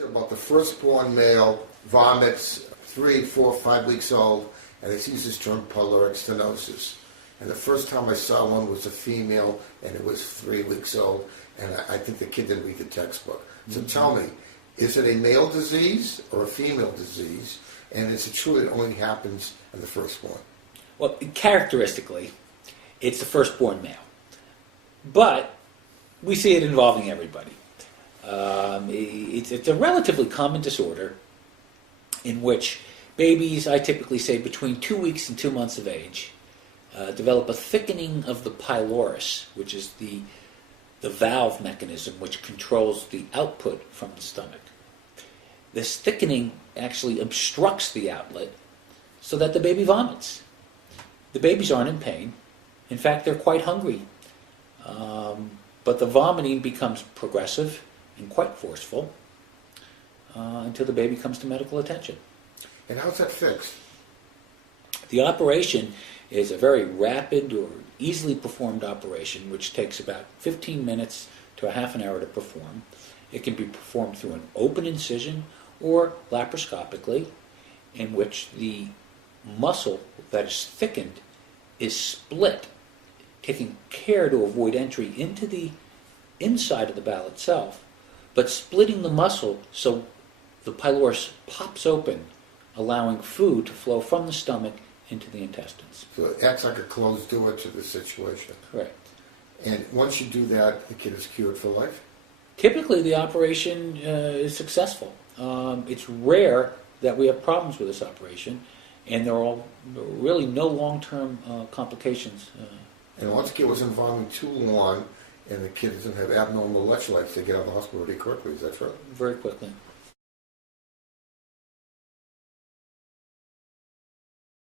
About the firstborn male vomits 3, 4, 5 weeks old, and it uses this term pyloric stenosis. And the first time I saw one was a female, and it was 3 weeks old, and I think the kid didn't read the textbook. So tell me, is it a male disease or a female disease? And is it true it only happens in the firstborn? Well, characteristically, it's the firstborn male. But we see it involving everybody. It's a relatively common disorder in which babies, I typically say between 2 weeks and 2 months of age, develop a thickening of the pylorus, which is the valve mechanism which controls the output from the stomach. This thickening actually obstructs the outlet so that the baby vomits. The babies aren't in pain. In fact, they're quite hungry. But the vomiting becomes progressive and quite forceful until the baby comes to medical attention. And how's that fixed? The operation is a very rapid or easily performed operation which takes about 15 minutes to a half an hour to perform. It can be performed through an open incision or laparoscopically, in which the muscle that is thickened is split, taking care to avoid entry into the inside of the bowel itself, but splitting the muscle so the pylorus pops open, allowing food to flow from the stomach into the intestines. So it acts like a closed door to the situation. Correct. And once you do that, the kid is cured for life? Typically, the operation is successful. It's rare that we have problems with this operation, and there are really no long-term complications. And once the kid was vomiting too long, and the kid doesn't have abnormal electrolytes, they get out of the hospital pretty quickly. Is that true? Very quickly.